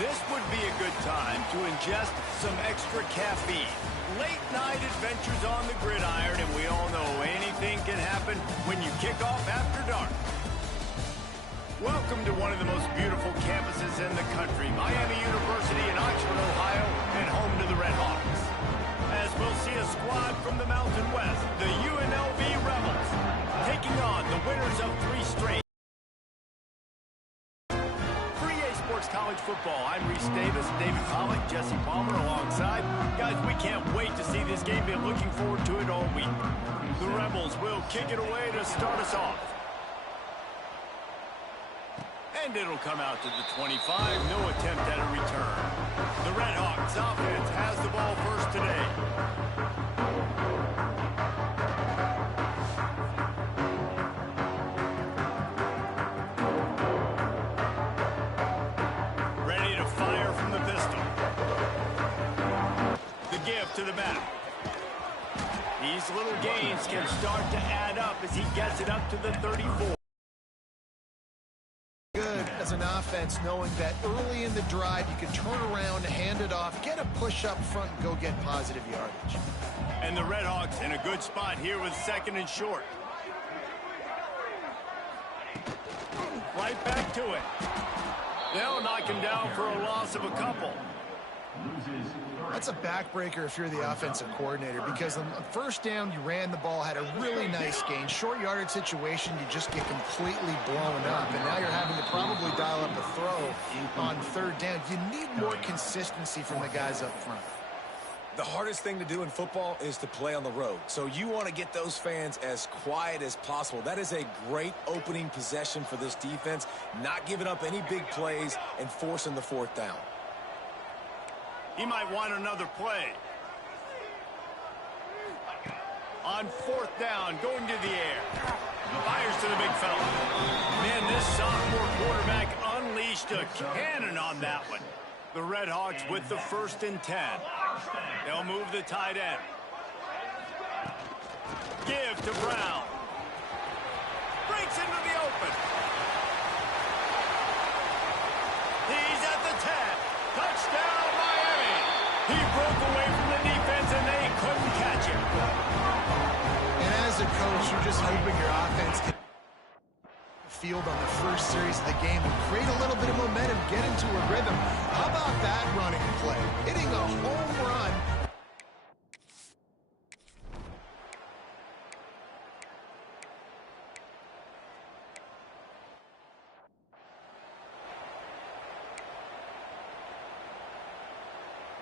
This would be a good time to ingest some extra caffeine. Late night adventures on the gridiron, and we all know anything can happen when you kick off after dark. Welcome to one of the most beautiful campuses in the country, Miami University in Oxford, Ohio, and home to the Red Hawks. As we'll see a squad from the Mountain West, the UNLV Rebels, taking on the winners of 3 straight college football. I'm Reese Davis, David Pollock, Jesse Palmer alongside. Guys, we can't wait to see this game. Been looking forward to it all week. The Rebels will kick it away to start us off. And it'll come out to the 25. No attempt at a return. The Red Hawks offense has the ball first today. To the back. These little gains can start to add up as he gets it up to the 34. Good as an offense, knowing that early in the drive you can turn around, hand it off, get a push up front, and go get positive yardage. And the Red Hawks in a good spot here with 2nd and short. Right back to it. They'll knock him down for a loss of a couple. That's a backbreaker if you're the offensive coordinator, because on first down, you ran the ball, had a really nice gain. Short yardage situation, you just get completely blown up, and now you're having to probably dial up a throw on 3rd down. You need more consistency from the guys up front. The hardest thing to do in football is to play on the road. So you want to get those fans as quiet as possible. That is a great opening possession for this defense, not giving up any big plays and forcing the 4th down. He might want another play. On 4th down, going to the air. Fires to the big fella. Man, this sophomore quarterback unleashed a cannon on that one. The Red Hawks with the 1st and 10. They'll move the tight end. Give to Brown. Breaks into the open. He's at the 10. Touchdown, Miami. He broke away from the defense, and they couldn't catch him. And as a coach, you're just hoping your offense can field on the first series of the game and create a little bit of momentum, get into a rhythm. How about that running play? Hitting a home run.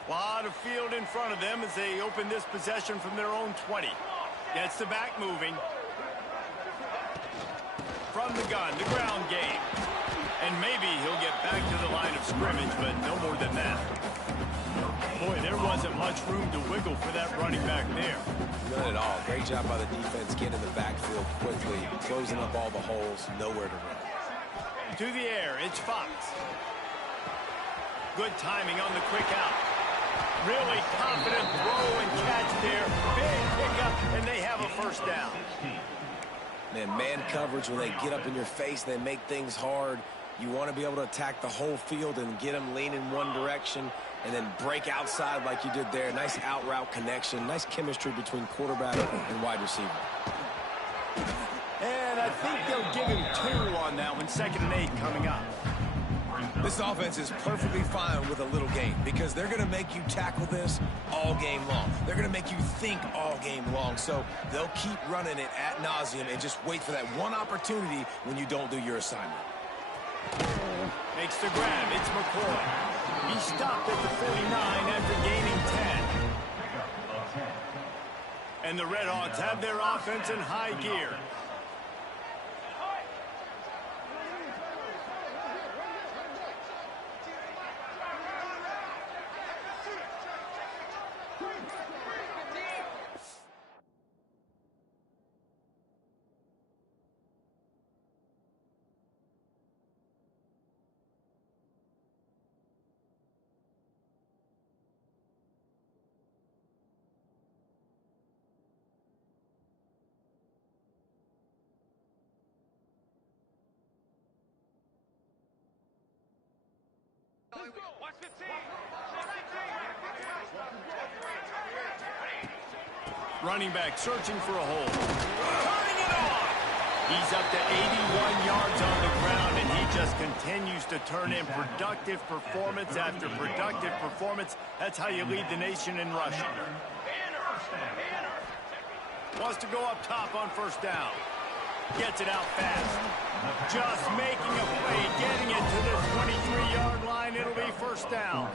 A lot of field in front of them as they open this possession from their own 20. Gets the back moving. From the gun, the ground game. And maybe he'll get back to the line of scrimmage, but no more than that. Boy, there wasn't much room to wiggle for that running back there. None at all. Great job by the defense getting in the backfield quickly, closing up all the holes, nowhere to run. To the air, it's Fox. Good timing on the quick out. Really confident throw and catch there. Big pickup, and they have a 1st down. Man coverage, when they get up in your face, they make things hard. You want to be able to attack the whole field and get them leaning one direction and then break outside like you did there. Nice out route connection. Nice chemistry between quarterback and wide receiver. And I think they'll give him 2 on that one. 2nd and 8 coming up. This offense is perfectly fine with a little game because they're going to make you tackle this all game long. They're going to make you think all game long. So they'll keep running it ad nauseum and just wait for that one opportunity when you don't do your assignment. Makes the grab. It's McCoy. He stopped at the 49 after gaining 10. And the Red Hawks have their offense in high gear. Running back searching for a hole. Turning it on! He's up to 81 yards on the ground, and he just continues to turn in productive performance after productive performance. That's how you lead the nation in rushing. Wants to go up top on first down. Gets it out fast. Just making a play, getting it to the 23-yard line. It'll be first down.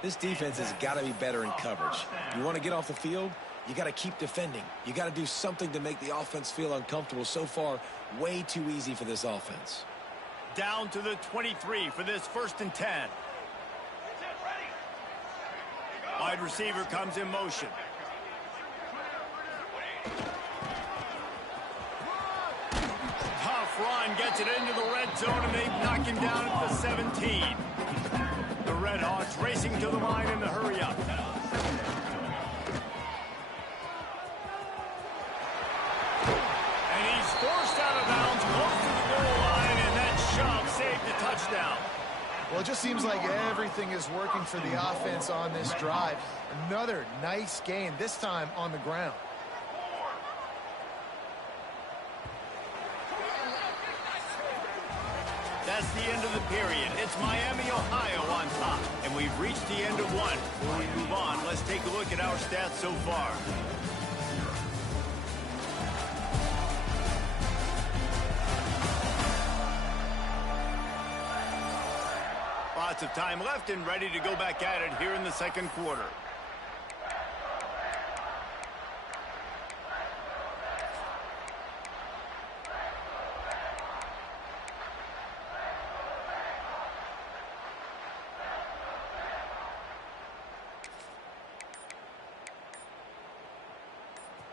This defense has got to be better in coverage. You want to get off the field? You got to keep defending. You got to do something to make the offense feel uncomfortable. So far, way too easy for this offense. Down to the 23 for this 1st and 10. Wide receiver comes in motion. Tough run, gets it into the red zone, and they knock him down at the 17. The Red Hawks racing to the line in the hurry-up. And he's forced out of bounds close to the goal line, and that shove saved the touchdown. Well, it just seems like everything is working for the offense on this drive. Another nice gain, this time on the ground. That's the end of the period. It's Miami, Ohio on top. And we've reached the end of one. Before we move on, let's take a look at our stats so far. Lots of time left and ready to go back at it here in the second quarter.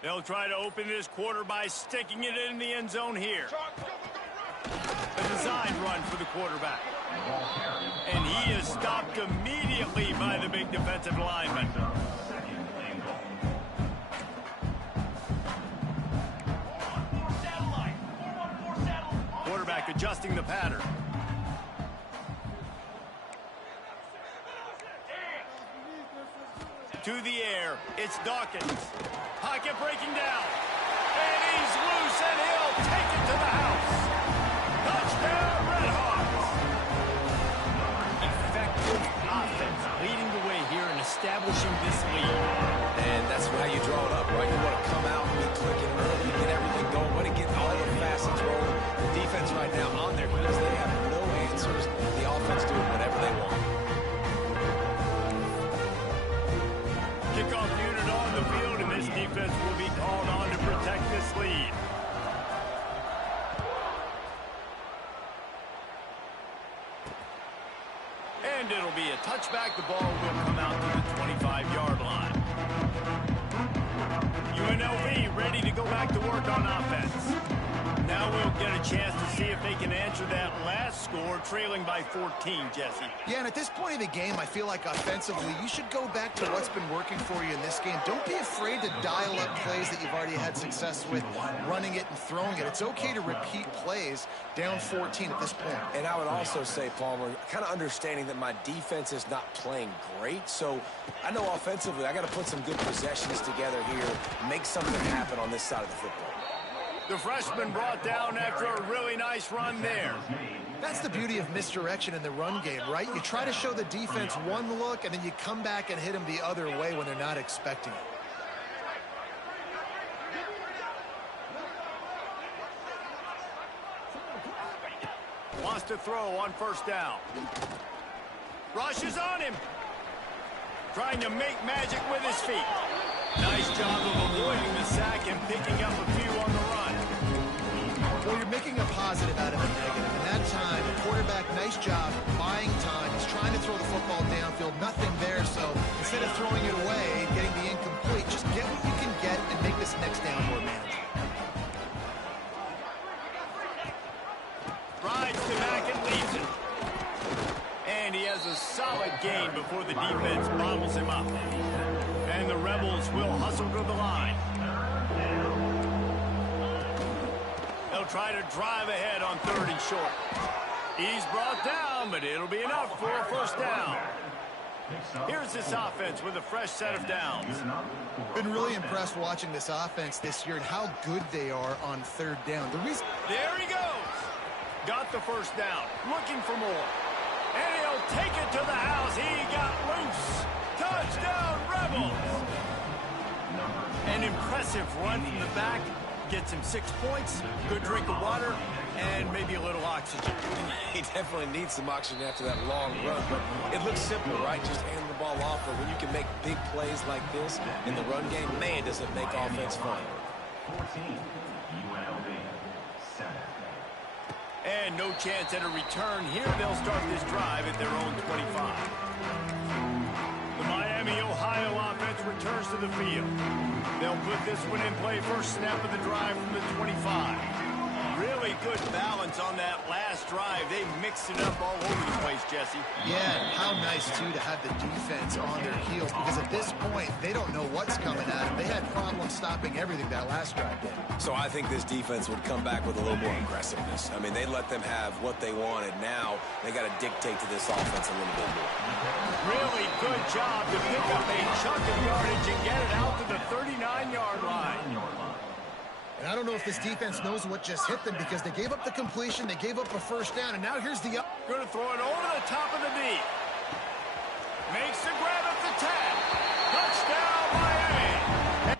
They'll try to open this quarter by sticking it in the end zone here. A designed run for the quarterback. And he is stopped immediately by the big defensive lineman. Quarterback adjusting the pattern. To the air, it's Dawkins. Pocket breaking down. And he's loose, and he'll take it to the house. Touchdown, Red Hawks. Effective offense leading the way here and establishing this lead. And that's how you draw it up, right? You want to come out and be clicking early, get everything going, want to get all the facets rolling. The defense right now on their heels, they have no answers. The offense doing whatever they want. Kickoff unit on the field, and this defense will be called on to protect this lead. And it'll be a touchback. The ball will come out to the 25-yard line. UNLV ready to go back to work on offense. Now we'll get a chance to see if they can answer that last score, trailing by 14, Jesse. Yeah, and at this point of the game, I feel like offensively, you should go back to what's been working for you in this game. Don't be afraid to dial up plays that you've already had success with, running it and throwing it. It's okay to repeat plays down 14 at this point. And I would also say, Palmer, kind of understanding that my defense is not playing great, so I know offensively I got to put some good possessions together here, make something happen on this side of the football. The freshman brought down after a really nice run there. That's the beauty of misdirection in the run game, right? You try to show the defense one look, and then you come back and hit them the other way when they're not expecting it. Wants to throw on first down. Rushes on him. Trying to make magic with his feet. Nice job of avoiding the sack and picking up a few on the run. Well, you're making a positive out of a negative. And that time, the quarterback, nice job buying time. He's trying to throw the football downfield. Nothing there, so instead of throwing it away, getting the incomplete, just get what you can get and make this next down more manageable. Rides to back and leaves it. And he has a solid gain before the defense bottles him up. And the Rebels will hustle to the line. They'll try to drive ahead on 3rd and short. He's brought down, but it'll be enough for a first down. Here's this offense with a fresh set of downs. Been really impressed watching this offense this year and how good they are on third down. There he goes. Got the first down. Looking for more. And he'll take it to the house. He got loose. Touchdown, Rebels. An impressive run from the back. Gets him 6 points, good drink of water, and maybe a little oxygen. He definitely needs some oxygen after that long run, but it looks simple, right? Just hand the ball off, but when you can make big plays like this in the run game, man, does it make offense fun. 14, Y1W10. And no chance at a return here. They'll start this drive at their own 25. The Miami, Ohio offense returns to the field. They'll put this one in play first snap of the drive from the 25. Really good balance on that last drive. They mixed it up all over the place, Jesse. Yeah, and how nice, too, to have the defense on their heels, because at this point, they don't know what's coming at them. They had problems stopping everything that last drive did. So I think this defense would come back with a little more aggressiveness. I mean, they let them have what they wanted. Now they got to dictate to this offense a little bit more. Really good job to pick up a chunk of yardage and get it out to the 39-yard line. And I don't know if this defense knows what just hit them, because they gave up the completion, they gave up a first down, and now here's the Going to throw it over the top of the knee. Makes the grab at the 10. Touchdown, Miami.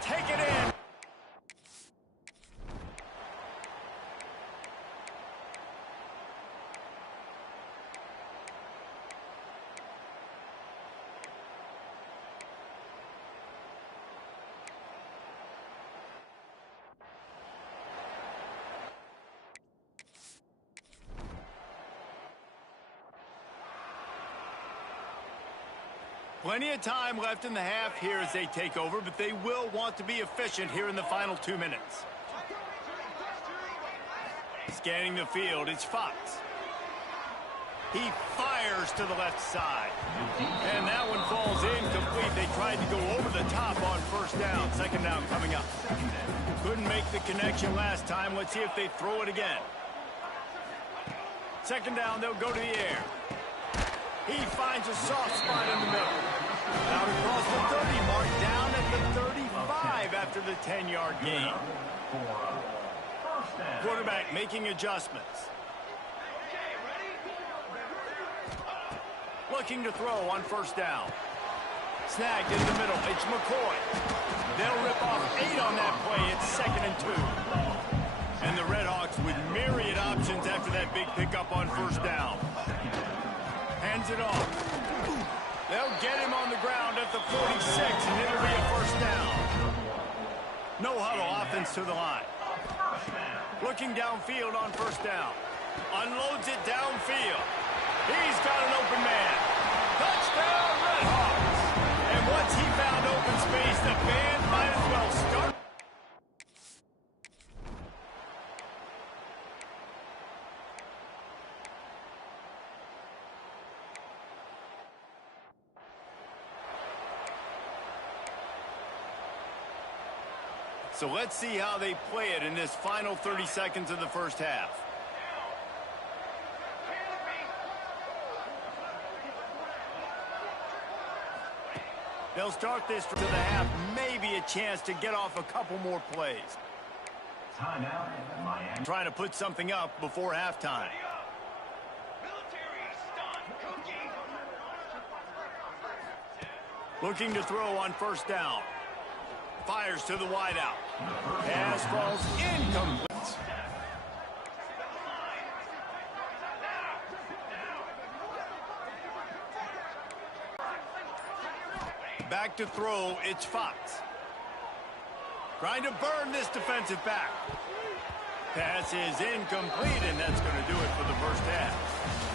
Take it in. Plenty of time left in the half here as they take over, but they will want to be efficient here in the final 2 minutes. Scanning the field, it's Fox. He fires to the left side. And that one falls incomplete. They tried to go over the top on first down. Second down coming up. Couldn't make the connection last time. Let's see if they throw it again. Second down, they'll go to the air. He finds a soft spot in the middle. Out across the 30 mark, down at the 35 after the 10-yard gain. Quarterback making adjustments. Looking to throw on first down. Snagged in the middle. It's McCoy. They'll rip off 8 on that play. It's 2nd and 2. And the Redhawks with myriad options after that big pickup on first down. Hands it off. They'll get him on the ground at the 46, and it'll be a first down. No huddle offense to the line. Looking downfield on first down. Unloads it downfield. He's got an open man. Touchdown, Redhawks. And once he found open space, the band might as well start. So let's see how they play it in this final 30 seconds of the first half. They'll start this to the half, maybe a chance to get off a couple more plays. Timeout, Miami. Trying to put something up before halftime. Looking to throw on first down. Fires to the wideout. Pass falls incomplete. Back to throw, it's Fox. Trying to burn this defensive back. Pass is incomplete, and that's going to do it for the first half.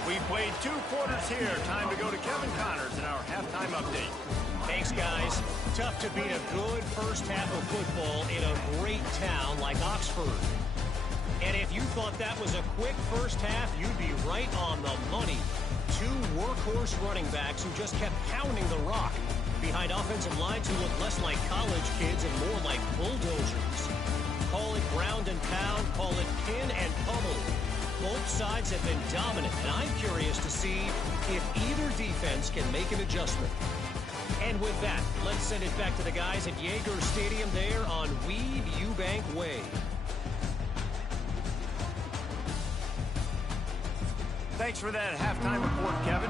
We played 2 quarters here. Time to go to Kevin Connors in our halftime update. Thanks, guys. Tough to beat a good first half of football in a great town like Oxford. And if you thought that was a quick first half, you'd be right on the money. 2 workhorse running backs who just kept pounding the rock behind offensive lines who look less like college kids and more like bulldozers. Call it ground and pound, call it pin and pummel. Both sides have been dominant, and I'm curious to see if either defense can make an adjustment. And with that, let's send it back to the guys at Yager Stadium there on Weed Eubank Way. Thanks for that halftime report, Kevin.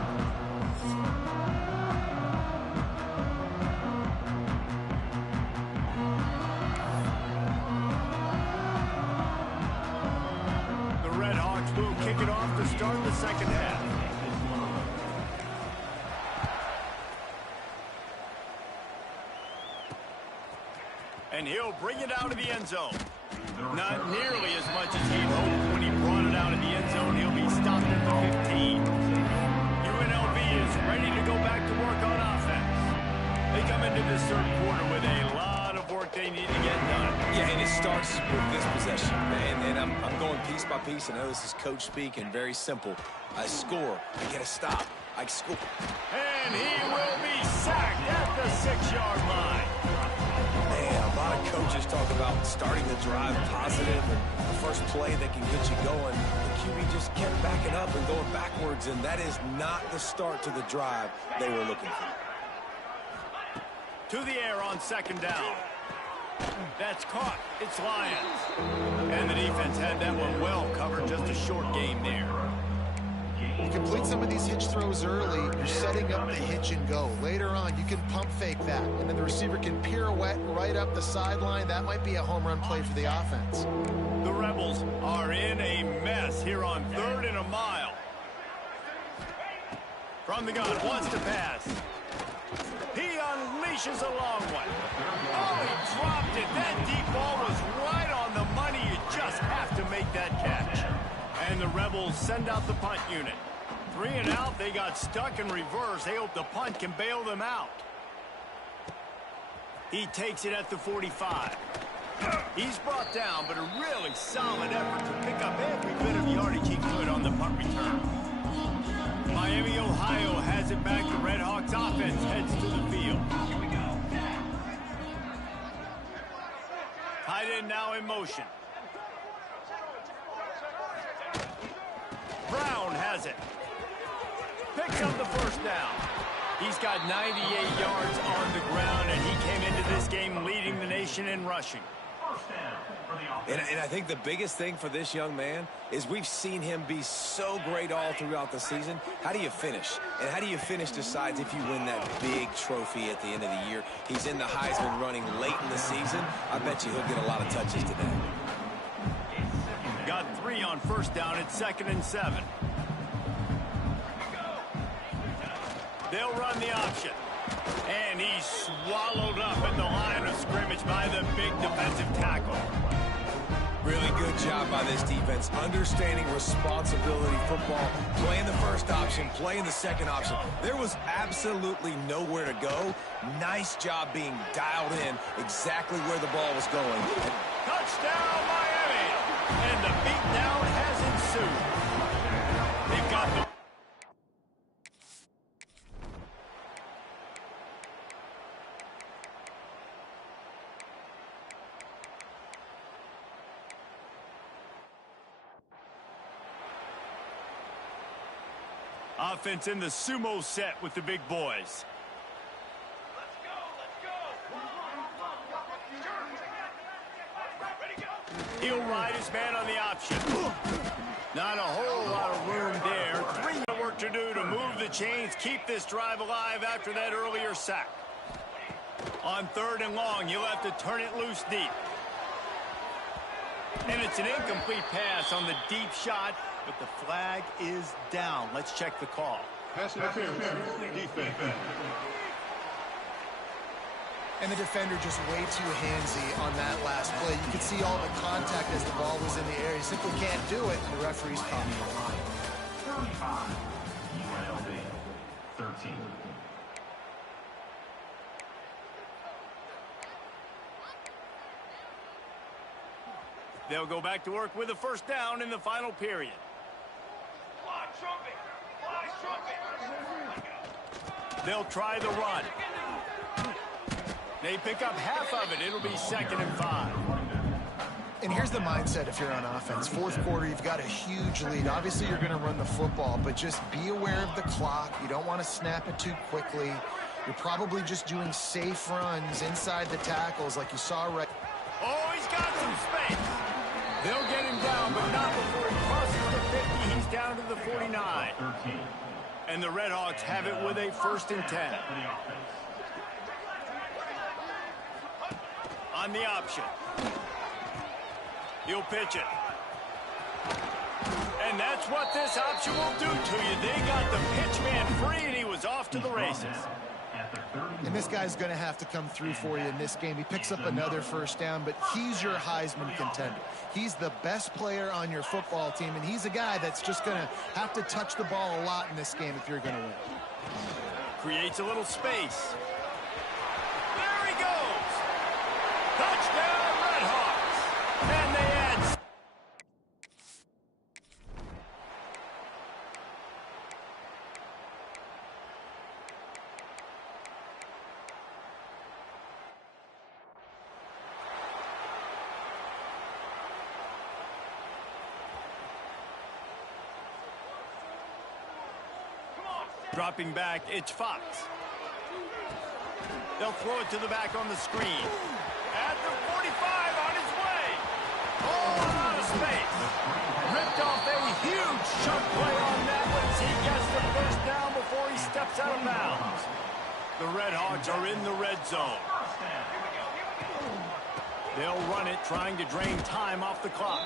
The Red Hawks will kick it off to start the second half. And he'll bring it out of the end zone. Not nearly as much as he'd hoped when he brought it out of the end zone. He'll be stopped at the 15. UNLV is ready to go back to work on offense. They come into this third quarter with a lot of work they need to get done. Yeah, and it starts with this possession, man. And I'm going piece by piece. I know this is coach speak and very simple. I score. I get a stop. I score. And he will be sacked at the 6-yard line. Man, a lot of coaches talk about starting the drive positive and the first play that can get you going. The QB just kept backing up and going backwards, and that is not the start to the drive they were looking for. To the air on second down. That's caught. It's Lions. And the defense had that one well covered. Just a short gain there. You complete some of these hitch throws early, you're setting up the hitch and go. Later on, you can pump fake that, and then the receiver can pirouette right up the sideline. That might be a home run play for the offense. The Rebels are in a mess here on 3rd and a mile. From the gun, wants to pass. He unleashes a long one. Oh, he dropped it. That deep ball was right on the money. You just have to make that catch. And the Rebels send out the punt unit. 3 and out, they got stuck in reverse. They hope the punt can bail them out. He takes it at the 45. He's brought down, but a really solid effort to pick up every bit of yardage he could on the punt return. Miami, Ohio has it back. The Red Hawks offense heads to the field. Here we go. Tight end now in motion. Brown has it. Picks up the first down. He's got 98 yards on the ground, and he came into this game leading the nation in rushing. And I think the biggest thing for this young man is we've seen him be so great all throughout the season. How do you finish? And how do you finish decides if you win that big trophy at the end of the year. He's in the Heisman running late in the season. I bet you he'll get a lot of touches today. Got 3 on first down at 2nd and 7. They'll run the option. And he's swallowed up at the line of scrimmage by the big defensive tackle. Really good job by this defense, understanding responsibility football, playing the first option, playing the second option. There was absolutely nowhere to go. Nice job being dialed in exactly where the ball was going. Touchdown, Miami! And the beatdown has ensued. They've got the... Offense in the sumo set with the big boys. He'll ride his man on the option. Not a whole lot of room there. 3 minutes work to do to move the chains, keep this drive alive after that earlier sack. On 3rd and long, you'll have to turn it loose deep. And it's an incomplete pass on the deep shot, but the flag is down. Let's check the call. Pass interference, defense. And the defender just way too handsy on that last play. You could see all the contact as the ball was in the air. He simply can't do it, and the referee's calling it. 35, UNLV, 13. They'll go back to work with a first down in the final period. They'll try the run. They pick up half of it. It'll be 2nd and 5. And here's the mindset if you're on offense. Fourth quarter, you've got a huge lead. Obviously, you're going to run the football, but just be aware of the clock. You don't want to snap it too quickly. You're probably just doing safe runs inside the tackles like you saw right. Oh, he's got some space. They'll get him down, but not before he crosses the 50. He's down to the 49. And the Redhawks have it with a 1st and 10. On the option. He'll pitch it. And that's what this option will do to you. They got the pitch man free, and he was off to the races. And this guy's going to have to come through for you in this game. He picks up another 1st down, but he's your Heisman contender. He's the best player on your football team, and he's a guy that's just going to have to touch the ball a lot in this game if you're going to win. Creates a little space. There he goes. Touchdown, Redhawks. And they add. Dropping back, it's Fox. They'll throw it to the back on the screen. At the 45 on his way. Oh, out of space. Ripped off a huge chunk play on that one as he gets the 1st down before he steps out of bounds. The Redhawks are in the red zone. They'll run it, trying to drain time off the clock.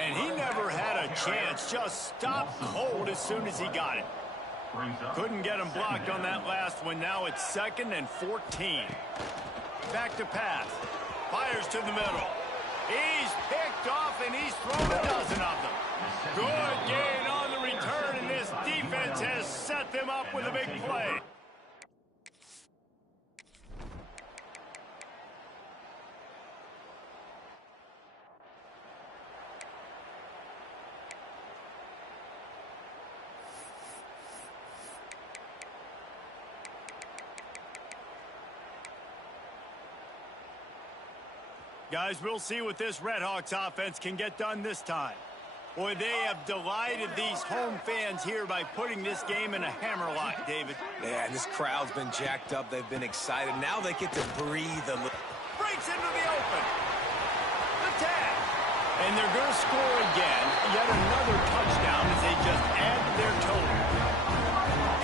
And he never had a chance, just stopped cold as soon as he got it. Couldn't get him blocked on that last one. Now it's 2nd and 14. Back to pass. Fires to the middle. He's picked off, and he's thrown a dozen of them. Good gain on the return, and this defense has set them up with a big play. Guys, we'll see what this Redhawks offense can get done this time. Boy, they have delighted these home fans here by putting this game in a hammerlock, David. Yeah, and this crowd's been jacked up. They've been excited. Now they get to breathe a little. Breaks into the open. The tag. And they're going to score again. Yet another touchdown as they just add to their total.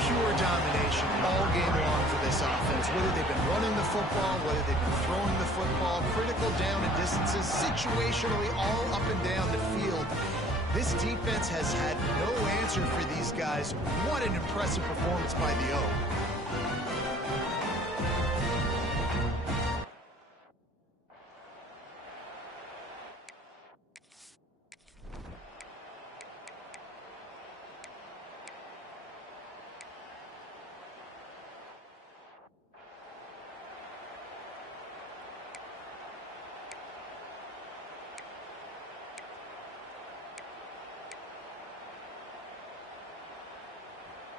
Pure domination all game long for this offense. Whether they've been running the football, whether they've been throwing the football, critical down and distances, situationally all up and down the field. This defense has had no answer for these guys. What an impressive performance by the O.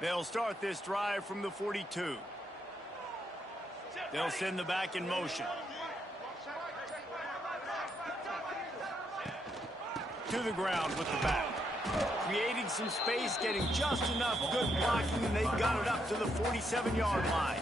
They'll start this drive from the 42. They'll send the back in motion. To the ground with the back. Creating some space, getting just enough good blocking, and they got it up to the 47-yard line.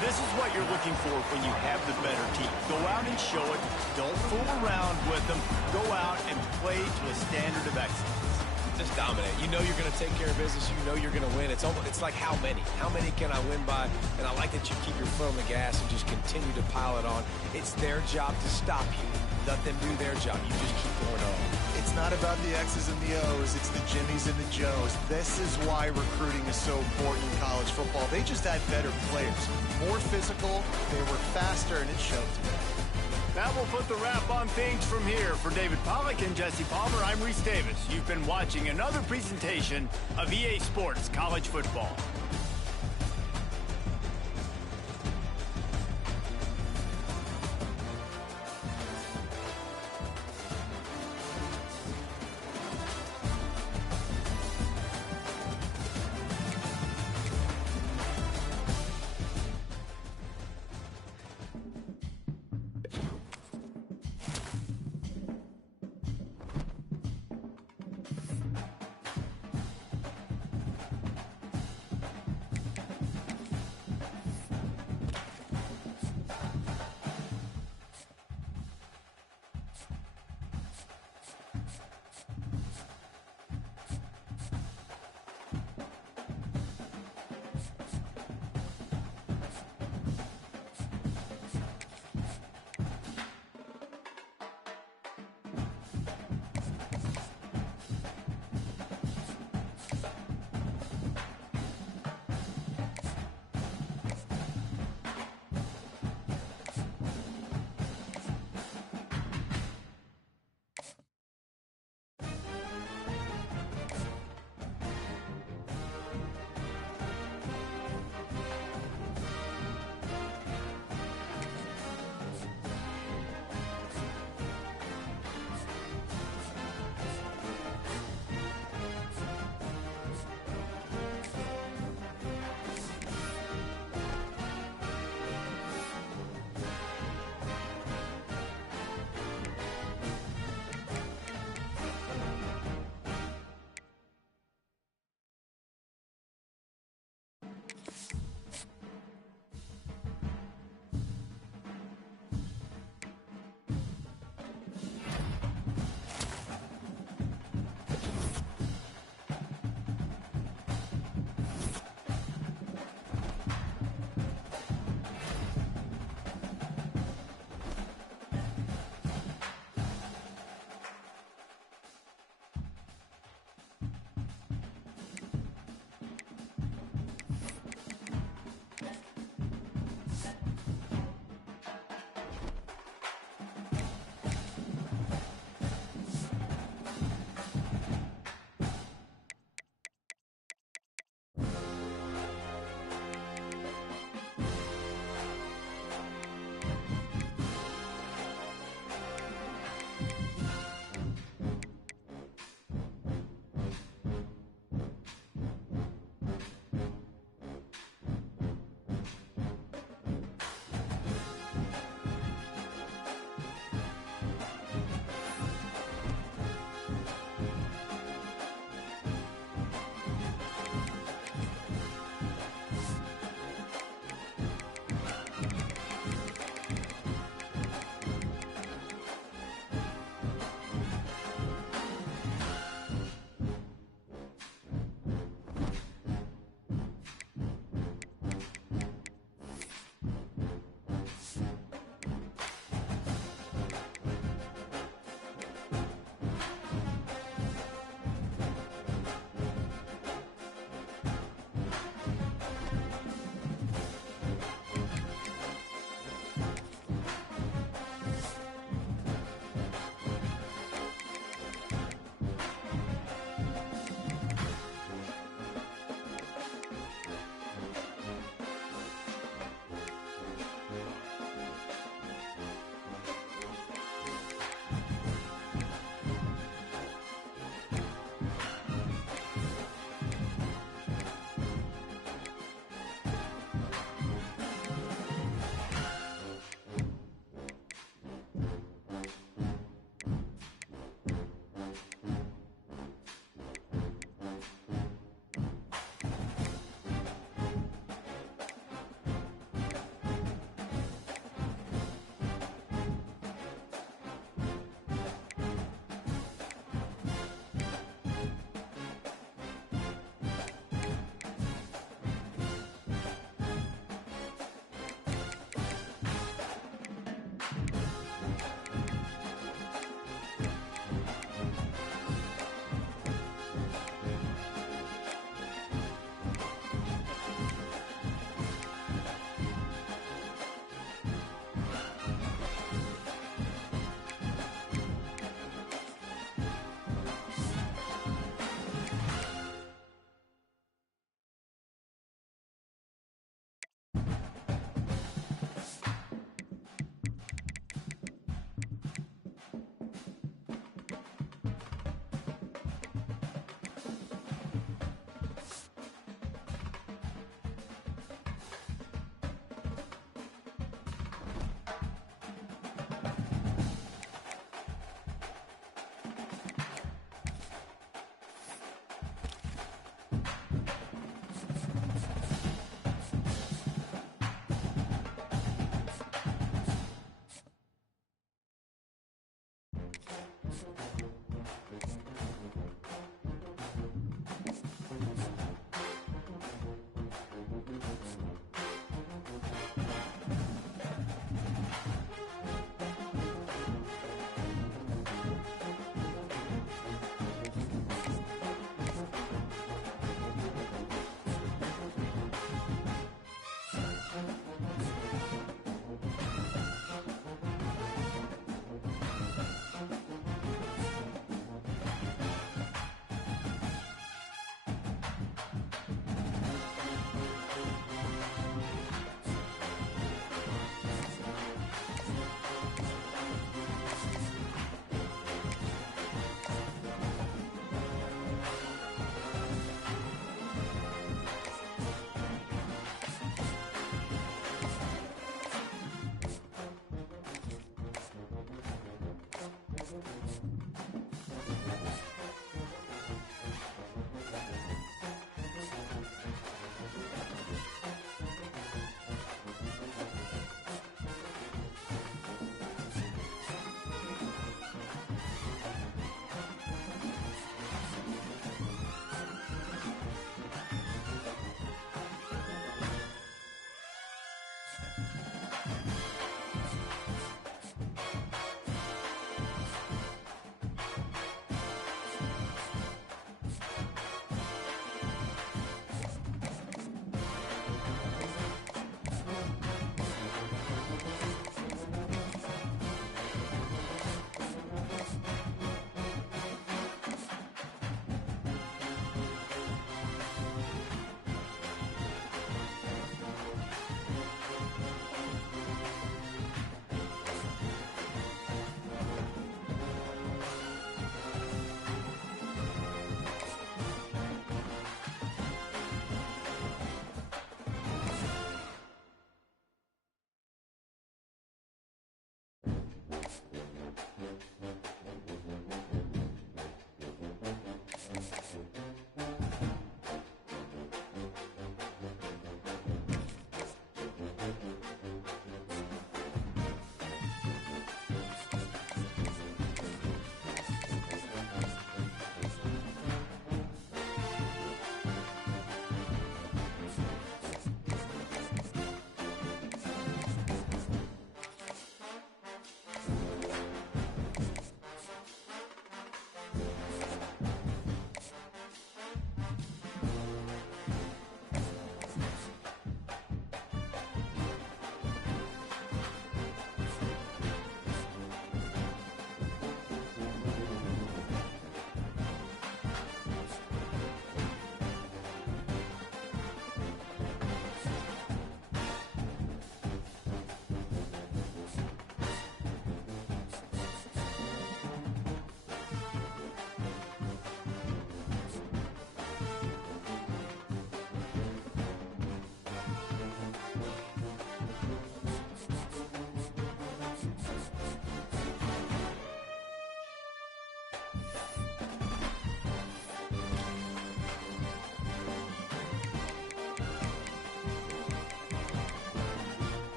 This is what you're looking for when you have the better team. Go out and show it. Don't fool around with them. Go out and play to a standard of excellence. Just dominate. You know you're going to take care of business. You know you're going to win. It's like how many? How many can I win by? And I like that you keep your foot on the gas and just continue to pile it on. It's their job to stop you. Let them do their job. You just keep going on. It's not about the X's and the O's. It's the Jimmies and the Joes. This is why recruiting is so important in college football. They just had better players. More physical. They were faster, and it showed today. That will put the wrap on things from here. For David Pollack and Jesse Palmer, I'm Reese Davis. You've been watching another presentation of EA Sports College Football.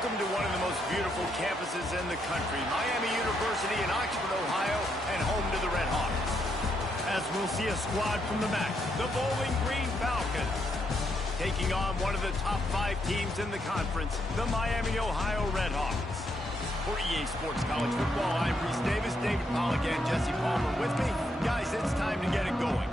Welcome to one of the most beautiful campuses in the country, Miami University in Oxford, Ohio, and home to the Red Hawks. As we'll see a squad from the MAC, the Bowling Green Falcons, taking on one of the top 5 teams in the conference, the Miami, Ohio Red Hawks. For EA Sports College Football, I'm Reese Davis, David Pollack, and Jesse Palmer with me. Guys, it's time to get it going.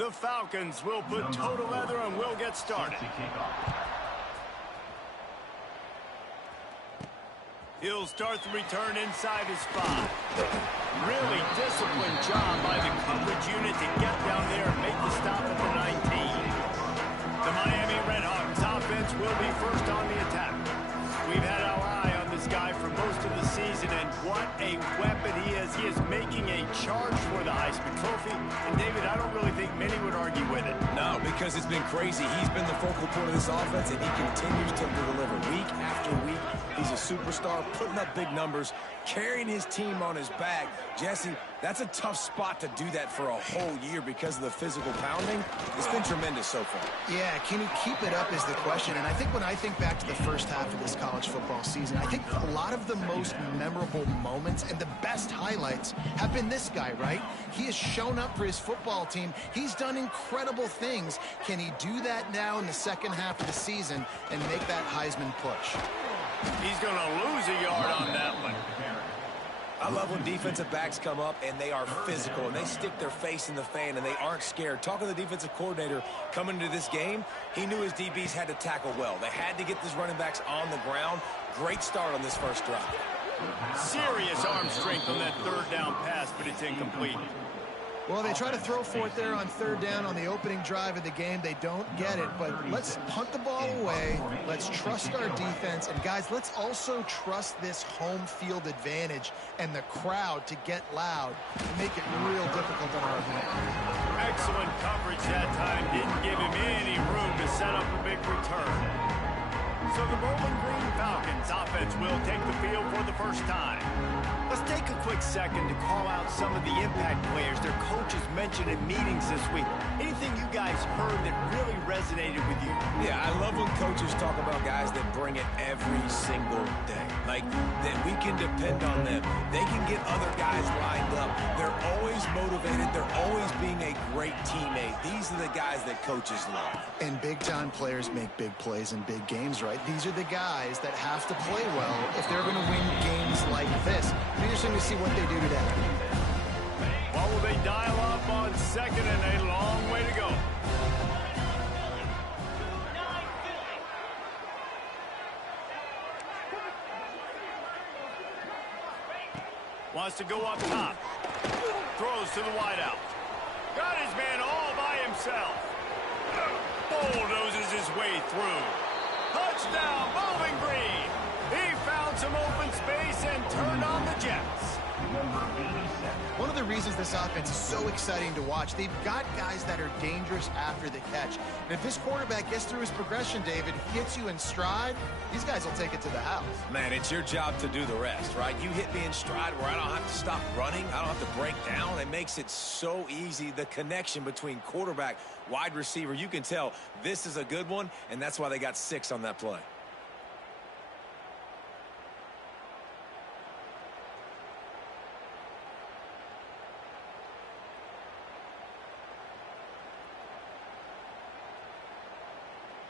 The Falcons will put total leather and will get started. He'll start the return inside his 5. Really disciplined job by the coverage unit to get down there and make the stop at the 19. The Miami Redhawks offense will be first on the attack. We've had our eye on this guy for most of the season, and what a weapon he is. He is making a charge for the Heisman Trophy. And, David, I don't really think many would argue with it. No, because it's been crazy. He's been the focal point of this offense, and he continues to deliver week after week. He's a superstar, putting up big numbers, carrying his team on his back. Jesse, that's a tough spot to do that for a whole year because of the physical pounding. It's been tremendous so far. Yeah, can he keep it up is the question. And I think when I think back to the first half of this college football season, I think a lot of the most memorable moments and the best highlights have been this guy, right? He has shown up for his football team. He's done incredible things. Can he do that now in the second half of the season and make that Heisman push? He's going to lose a yard on that one. I love when defensive backs come up and they are physical and they stick their face in the fan and they aren't scared. Talking to the defensive coordinator coming into this game, he knew his DBs had to tackle well. They had to get these running backs on the ground. Great start on this first drive. Serious arm strength on that third down pass, but it's incomplete. Well, they try to throw for it there on third down on the opening drive of the game. They don't get it, but let's punt the ball away. Let's trust our defense. And, guys, let's also trust this home field advantage and the crowd to get loud and make it real difficult on our opponent. Excellent coverage that time. Didn't give him any room to set up a big return. So the Bowling Green Falcons offense will take the field for the first time. Let's take a quick second to call out some of the impact players their coaches mentioned in meetings this week. Anything you guys heard that really resonated with you? Yeah, I love when coaches talk about guys that bring it every single day. Like, that we can depend on them. They can get other guys lined up. They're always motivated. They're always being a great teammate. These are the guys that coaches love. And big-time players make big plays in big games, right? These are the guys that have to play well if they're going to win games like this. It'll be interesting to see what they do today. What will they dial up on second and a long way to go? Wants to go up top. Throws to the wideout. Got his man all by himself. Bulldozes his way through. Touchdown, Bowling Green. He found some open space and turned on the Jets. One of the reasons this offense is so exciting to watch, they've got guys that are dangerous after the catch. And if this quarterback gets through his progression, David, hits you in stride, these guys will take it to the house. Man, it's your job to do the rest, right? You hit me in stride where I don't have to stop running. I don't have to break down. It makes it so easy. The connection between quarterback, wide receiver, you can tell this is a good one, and that's why they got 6 on that play.